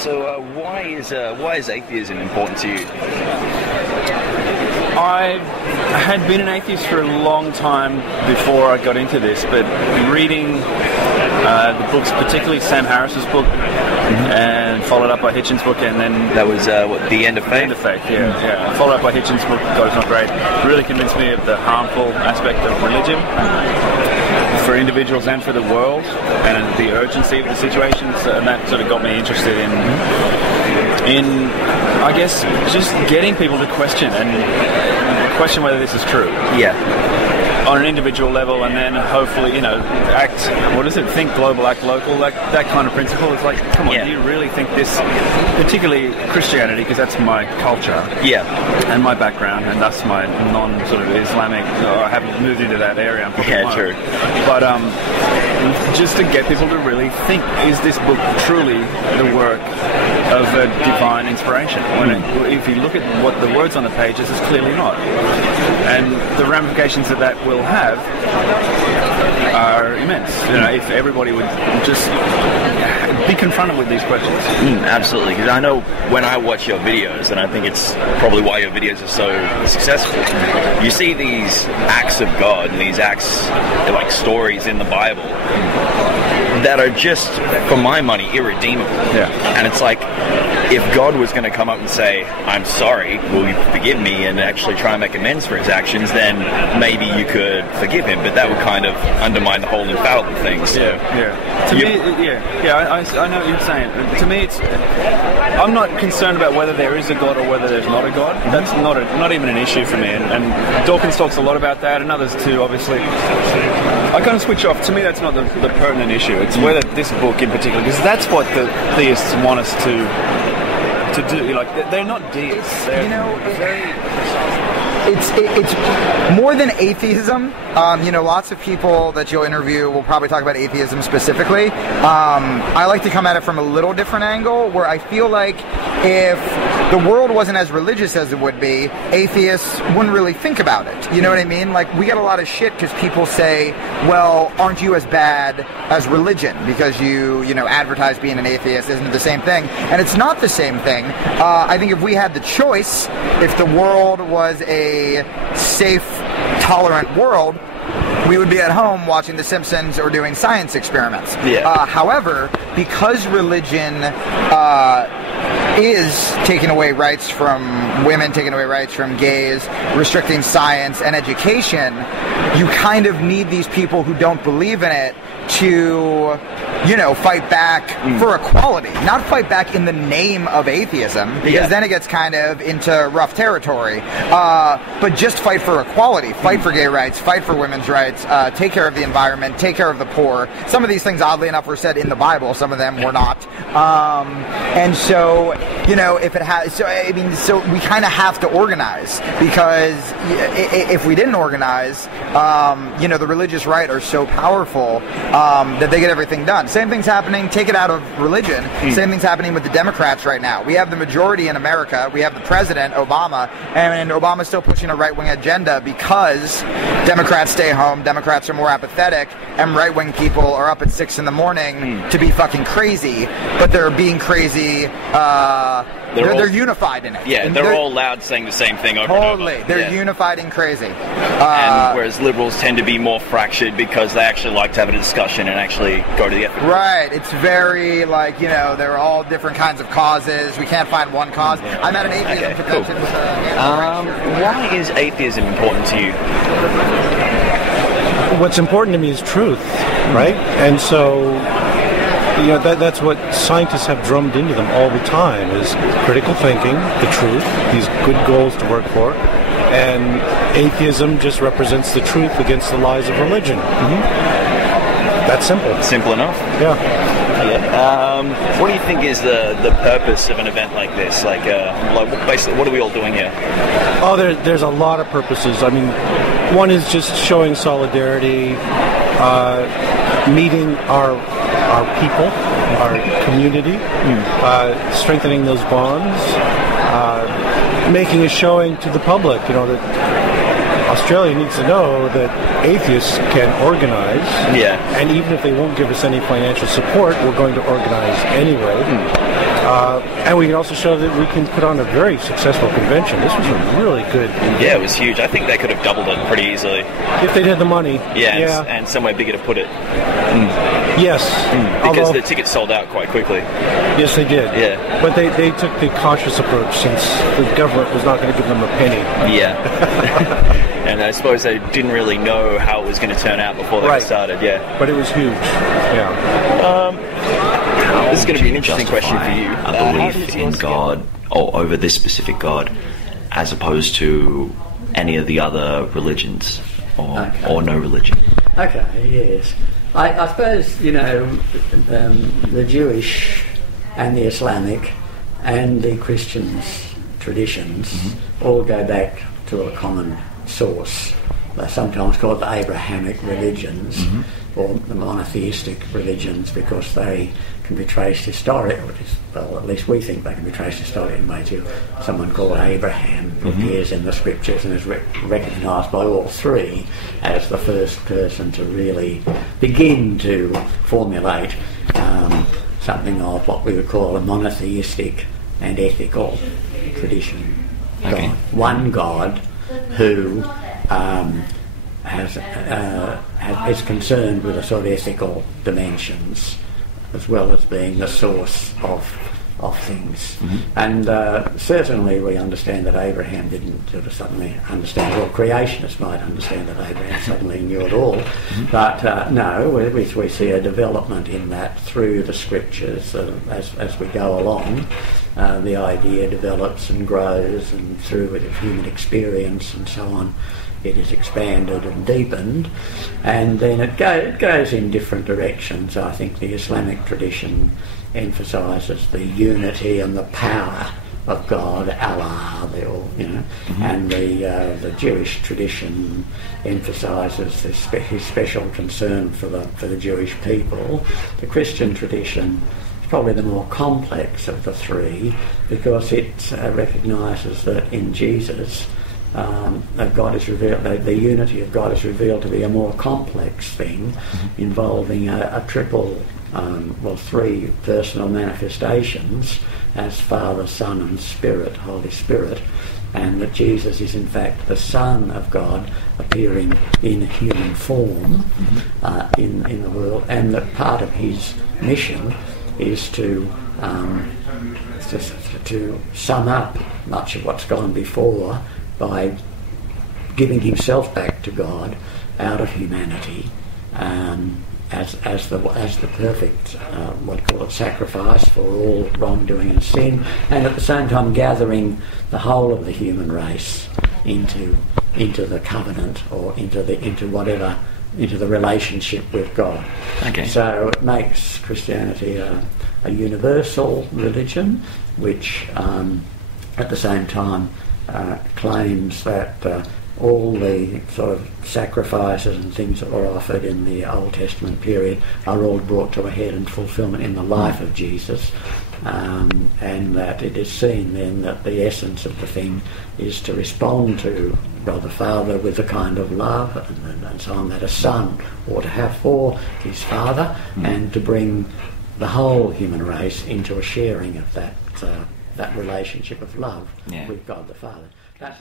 So why is atheism important to you? I had been an atheist for a long time before I got into this, but reading the books, particularly Sam Harris's book, and followed up by Hitchens' book, and then... That was, The End of Faith? The End of Faith, yeah. Followed up by Hitchens' book, God is Not Great, really convinced me of the harmful aspect of religion for individuals and for the world, and the urgency of the situations, and that sort of got me interested in I guess, just getting people to question whether this is true. Yeah. On an individual level, and then hopefully, think global, act local, that kind of principle. It's like, come on, do you really think this, particularly Christianity, because that's my culture, and my background, and thus my non-sort of Islamic, I haven't moved into that area, true. But just to get people to really think, is this book truly the work of a divine inspiration? If you look at what the words on the pages, it's clearly not. And the ramifications that will have are immense. If everybody would just be confronted with these questions. Absolutely, because I know when I watch your videos, and I think it's probably why your videos are so successful, you see these acts of God and these acts, like stories in the Bible, that are just, for my money, irredeemable. Yeah. And it's like, if God was going to come up and say, I'm sorry, will you forgive me, and actually try and make amends for his actions, then maybe you could forgive him, but that would kind of undermine the whole infallible thing. So, I know what you're saying. To me, I'm not concerned about whether there is a God or whether there's not a God. That's not even an issue for me, and Dawkins talks a lot about that, and others too, obviously. I kind of switch off. To me, that's not the pertinent issue. It's whether this book in particular, because that's what the theists want us to do. Like, they're not deists. It's more than atheism. Lots of people that you'll interview will probably talk about atheism specifically. I like to come at it from a little different angle, where I feel like if the world wasn't as religious as it would be, atheists wouldn't really think about it. You know what I mean? Like, we get a lot of shit because people say, well, aren't you as bad as religion? Because you advertise being an atheist. Isn't it the same thing? And it's not the same thing. I think if we had the choice, if the world was a safe, tolerant world, we would be at home watching The Simpsons or doing science experiments. Yeah. However, because religion is taking away rights from women, taking away rights from gays, restricting science and education, you kind of need these people who don't believe in it to, fight back for equality. Not fight back in the name of atheism, because then it gets kind of into rough territory. But just fight for equality, fight for gay rights, fight for women's rights, take care of the environment, take care of the poor. Some of these things, oddly enough, were said in the Bible. Some of them were not. And so, if it has, so we kind of have to organize, because if we didn't organize, the religious right are so powerful that they get everything done. Same thing's happening, take it out of religion, same thing's happening with the Democrats right now. We have the majority in America, we have the president, Obama, and Obama's still pushing a right-wing agenda because Democrats stay home, Democrats are more apathetic, and right-wing people are up at 6 in the morning to be fucking crazy, but they're being crazy, they're unified in it. Yeah, and they're all loud saying the same thing over and over. Totally, they're unified and crazy. And whereas liberals tend to be more fractured because they actually like to have a discussion and actually go to the effort. Right, it's very there are all different kinds of causes. We can't find one cause. I'm at an atheism convention with why is atheism important to you? What's important to me is truth, right? And so, that's what scientists have drummed into them all the time, is critical thinking, the truth, these good goals to work for, and atheism just represents the truth against the lies of religion. That's simple. Simple enough? Yeah. What do you think is the purpose of an event like this? Basically, what are we all doing here? Oh, there's a lot of purposes. I mean, one is just showing solidarity, meeting our people, our community, strengthening those bonds, making a showing to the public, that Australia needs to know that atheists can organize. Yeah. And even if they won't give us any financial support, we're going to organize anyway. And we can also show that we can put on a very successful convention. This was a really good... Yeah, it was huge. I think they could have doubled it pretty easily. If they'd had the money. Yeah. And somewhere bigger to put it. Yes. Because the tickets sold out quite quickly. Yes, they did. Yeah. But they took the cautious approach since the government was not going to give them a penny. Yeah. And I suppose they didn't really know how it was going to turn out before they started, yeah. But it was huge, this is going to be an interesting question for you. A belief in God, or over this specific God, as opposed to any of the other religions, or no religion. Okay, yes. I suppose, the Jewish and the Islamic and the Christians' traditions all go back to a common source. They're sometimes called the Abrahamic religions or the monotheistic religions because they can be traced historically. Well, at least we think they can be traced historically to someone called Abraham, who appears in the scriptures and is recognised by all three as the first person to really begin to formulate something of what we would call a monotheistic and ethical tradition. Okay. God. One God who is concerned with the sort of ethical dimensions as well as being the source of things. And certainly we understand that Abraham didn't sort of suddenly understand, or creationists might understand that Abraham suddenly knew it all. But no, we see a development in that through the scriptures as we go along. The idea develops and grows, and through it, human experience and so on, it is expanded and deepened, and then it goes in different directions. I think the Islamic tradition emphasises the unity and the power of God, Allah, and the Jewish tradition emphasises his special concern for the Jewish people. The Christian tradition is probably the more complex of the three because it recognises that in Jesus God is revealed. The unity of God is revealed to be a more complex thing, involving a triple, three personal manifestations as Father, Son, and Spirit, Holy Spirit, and that Jesus is in fact the Son of God appearing in human form in the world, and that part of his mission is to sum up much of what's gone before by giving himself back to God out of humanity as the perfect sacrifice for all wrongdoing and sin, and at the same time gathering the whole of the human race into the covenant or into the relationship with God. Okay. So it makes Christianity a universal religion, which at the same time claims that all the sort of sacrifices and things that were offered in the Old Testament period are all brought to a head and fulfilment in the life of Jesus, and that it is seen then that the essence of the thing is to respond to God the Father with the kind of love and so on that a son ought to have for his Father, and to bring the whole human race into a sharing of that relationship of love with God the Father. That's